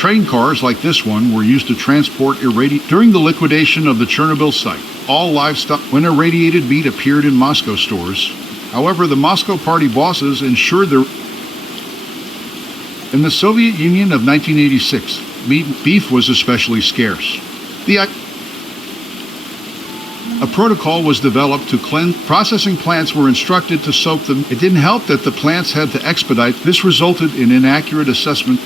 Train cars like this one were used to transport during the liquidation of the Chernobyl site. All livestock when irradiated meat appeared in Moscow stores. However, the Moscow party bosses ensured in the Soviet Union of 1986, beef was especially scarce. A protocol was developed to cleanse. Processing plants were instructed to soak them. It didn't help that the plants had to expedite. This resulted in inaccurate assessment.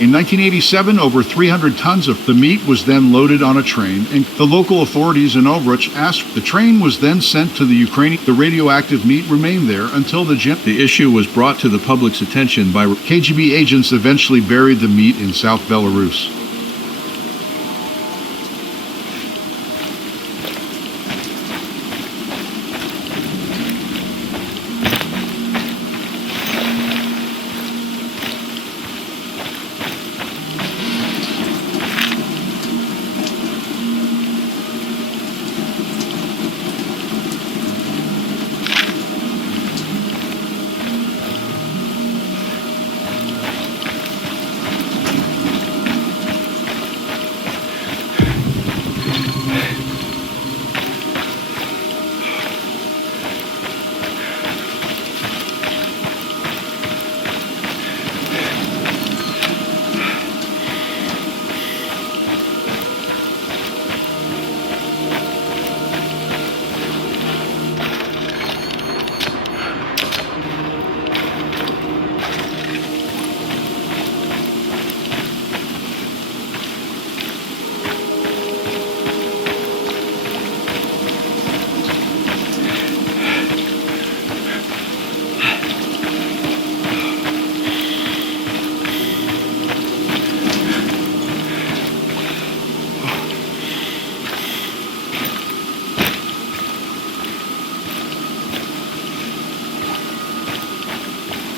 In 1987, over 300 tons of the meat was then loaded on a train, and the local authorities in Ovrich asked. The train was then sent to the Ukraine. The radioactive meat remained there until the issue was brought to the public's attention by KGB agents. Eventually buried the meat in South Belarus.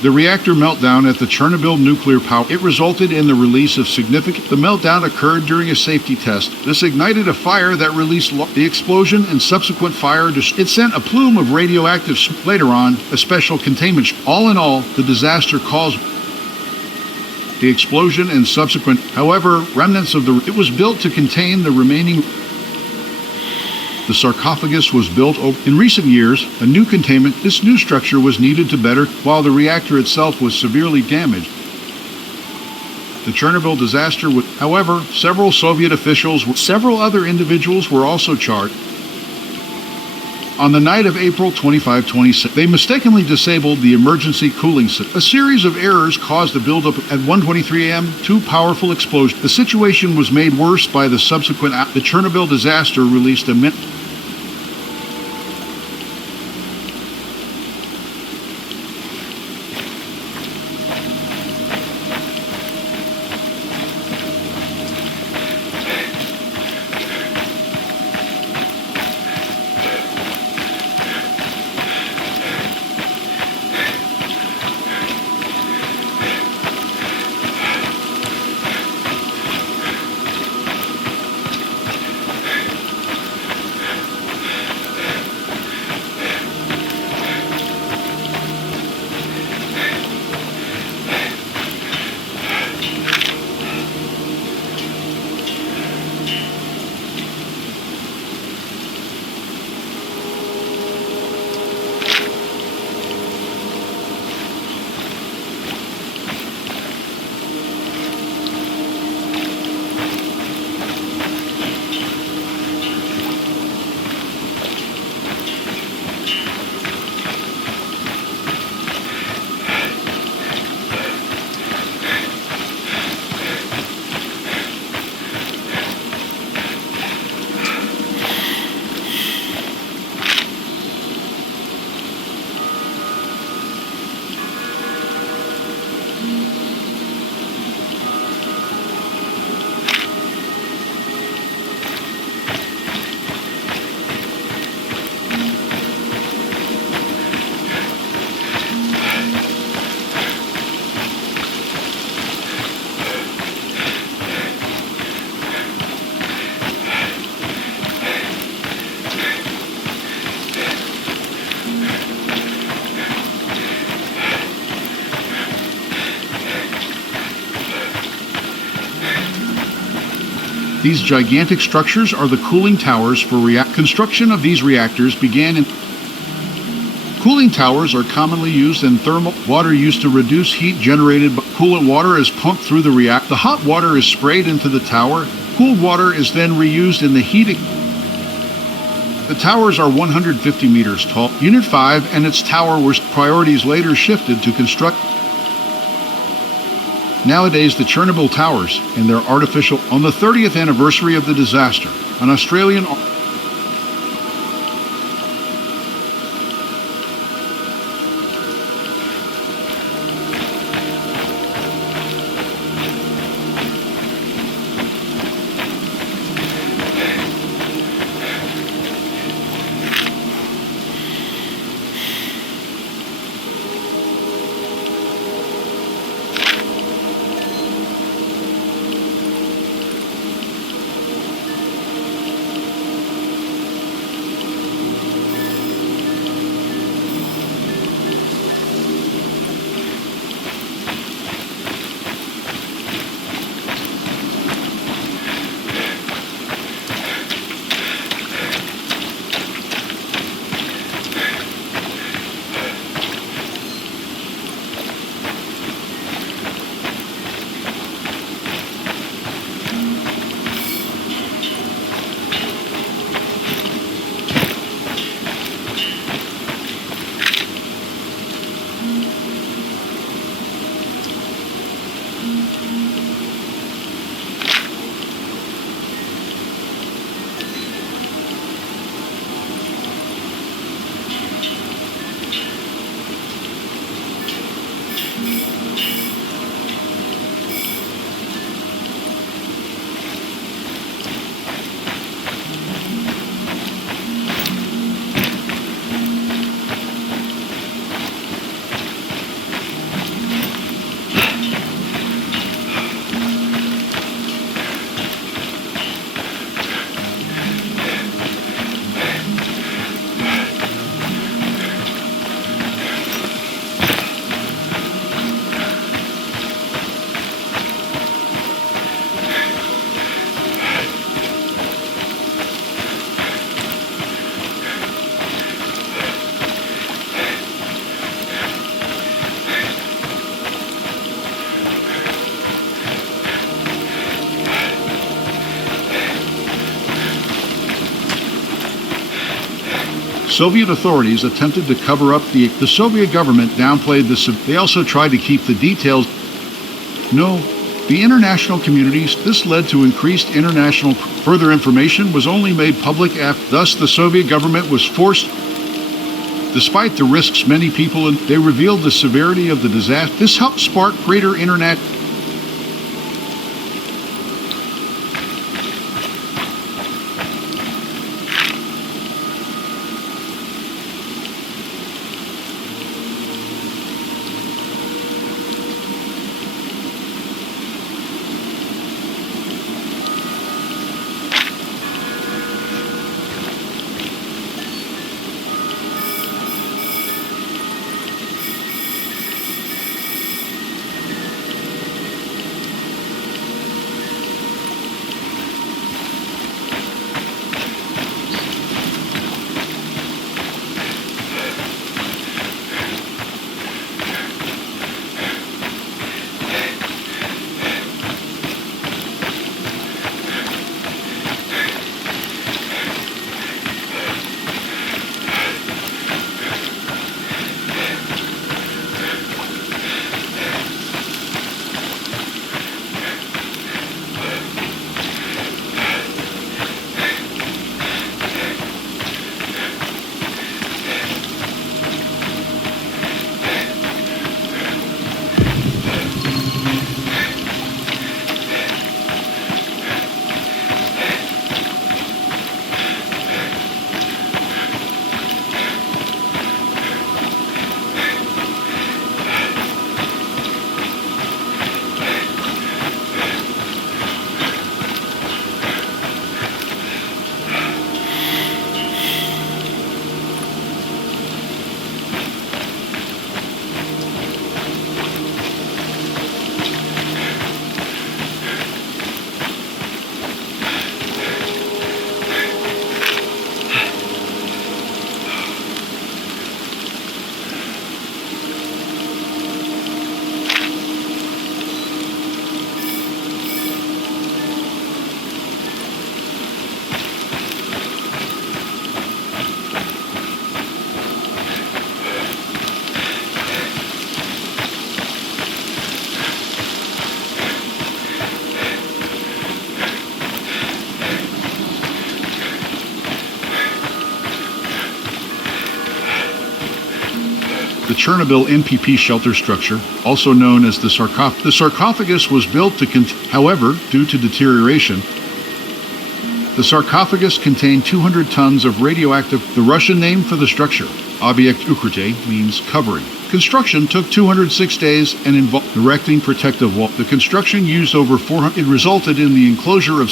The reactor meltdown at the Chernobyl nuclear power, it resulted in the release of significant. The meltdown occurred during a safety test. This ignited a fire that released the explosion and subsequent fire. It sent a plume of radioactive later on, a special containment. All in all, the disaster caused the explosion and subsequent. However, remnants of it was built to contain the remaining. The sarcophagus was built in recent years. A new containment. This new structure was needed to better, while the reactor itself was severely damaged. The Chernobyl disaster would, however, several Soviet officials, several other individuals were also charged. On the night of April 25, 2026, they mistakenly disabled the emergency cooling system. A series of errors caused a buildup at 1:23 a.m. Two powerful explosions. The situation was made worse by the subsequent. The Chernobyl disaster released a These gigantic structures are the cooling towers for construction of these reactors began in cooling towers are commonly used in thermal water used to reduce heat generated by coolant water is pumped through the reactor. The hot water is sprayed into the tower. Cooled water is then reused in the heating. The towers are 150 meters tall. Unit 5 and its tower were priorities later shifted to construct. Nowadays, the Chernobyl towers and their artificial on the 30th anniversary of the disaster, an Australian Soviet authorities attempted to cover up the Soviet government downplayed the. They also tried to keep the details. No, the international communities. This led to increased international. Further information was only made public after. Thus, the Soviet government was forced. Despite the risks, many people they revealed the severity of the disaster. This helped spark greater internet. The Chernobyl NPP shelter structure, also known as the sarcophagus. The sarcophagus was built to however, due to deterioration, the sarcophagus contained 200 tons of radioactive. The Russian name for the structure, Obyekt Ukryte, means covering. Construction took 206 days and involved erecting protective wall. The construction used over 400. It resulted in the enclosure of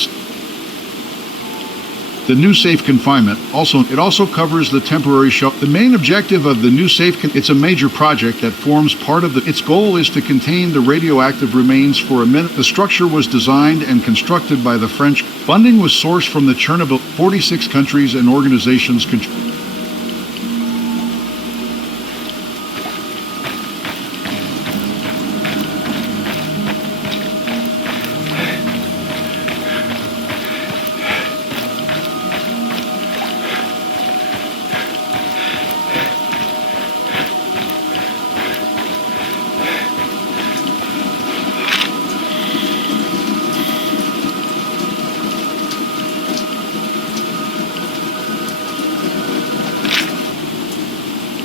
the new safe confinement. It also covers the temporary shelter. The main objective of the new safe it's a major project that forms part of its goal is to contain the radioactive remains for a minute. The structure was designed and constructed by the French. Funding was sourced from the Chernobyl. 46 countries and organizations contribute.